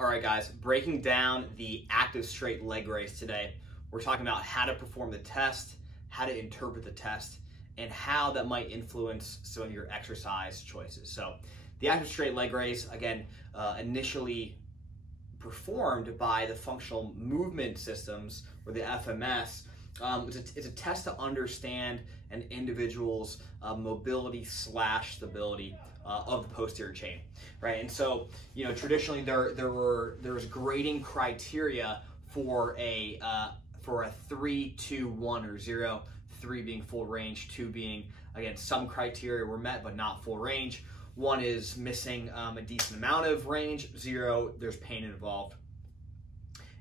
All right, guys, breaking down the active straight leg raise today. We're talking about how to perform the test, how to interpret the test, and how that might influence some of your exercise choices. So the active straight leg raise, again, initially performed by the functional movement systems, or the FMS. It's a test to understand an individual's mobility / stability of the posterior chain, right? And so, traditionally there was grading criteria for a 3, 2, 1, or 0. 3 being full range, 2 being, again, some criteria were met but not full range. 1 is missing a decent amount of range. 0, there's pain involved.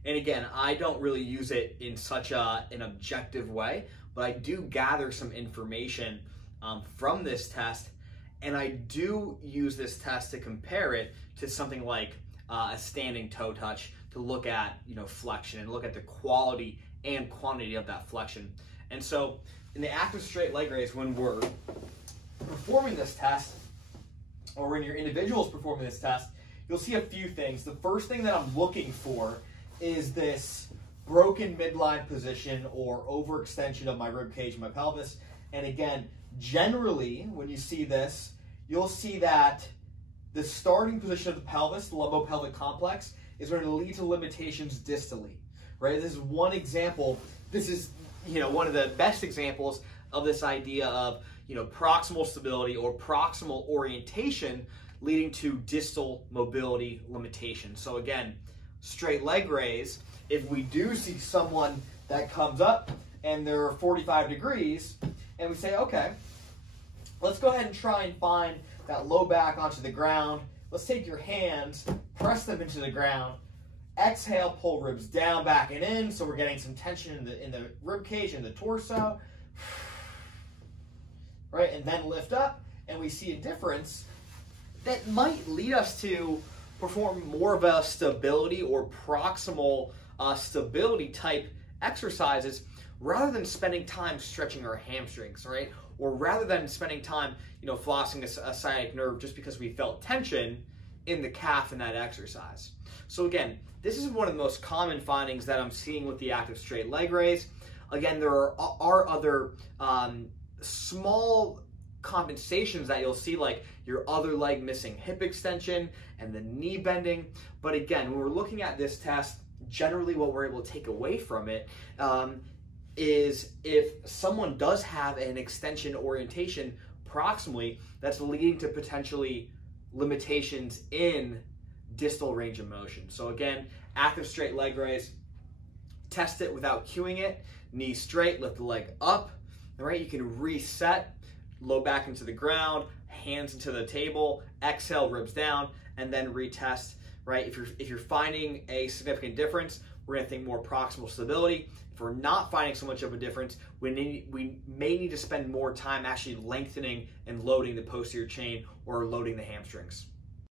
And again, I don't really use it in such an objective way, but I do gather some information from this test, and I do use this test to compare it to something like a standing toe touch to look at flexion and look at the quality and quantity of that flexion. And so in the active straight leg raise, when we're performing this test, or when your individual is performing this test, you'll see a few things. The first thing that I'm looking for is this broken midline position or overextension of my rib cage and my pelvis. And again, generally, when you see this, you'll see that the starting position of the pelvis, the lumbopelvic complex, is going to lead to limitations distally, right? This is one example. This is, one of the best examples of this idea of, proximal stability or proximal orientation leading to distal mobility limitation. So again, straight leg raise, if we do see someone that comes up and they're 45 degrees, and we say, okay, let's go ahead and try and find that low back onto the ground. Let's take your hands, press them into the ground, exhale, pull ribs down, back and in, so we're getting some tension in the rib cage and the torso, right? And then lift up, and we see a difference that might lead us to perform more of a stability or proximal stability type exercises rather than spending time stretching our hamstrings, right? Or rather than spending time, flossing a sciatic nerve just because we felt tension in the calf in that exercise. So again, this is one of the most common findings that I'm seeing with the active straight leg raise. Again, there are other small compensations that you'll see, like your other leg missing hip extension and the knee bending. But again, when we're looking at this test, generally what we're able to take away from it is if someone does have an extension orientation proximally, that's leading to potentially limitations in distal range of motion. So again, active straight leg raise, test it without cueing it, knee straight, lift the leg up, all right? You can reset, low back into the ground, hands into the table, exhale, ribs down, and then retest, right? If you're finding a significant difference, we're gonna think more proximal stability. If we're not finding so much of a difference, we may need to spend more time actually lengthening and loading the posterior chain or loading the hamstrings.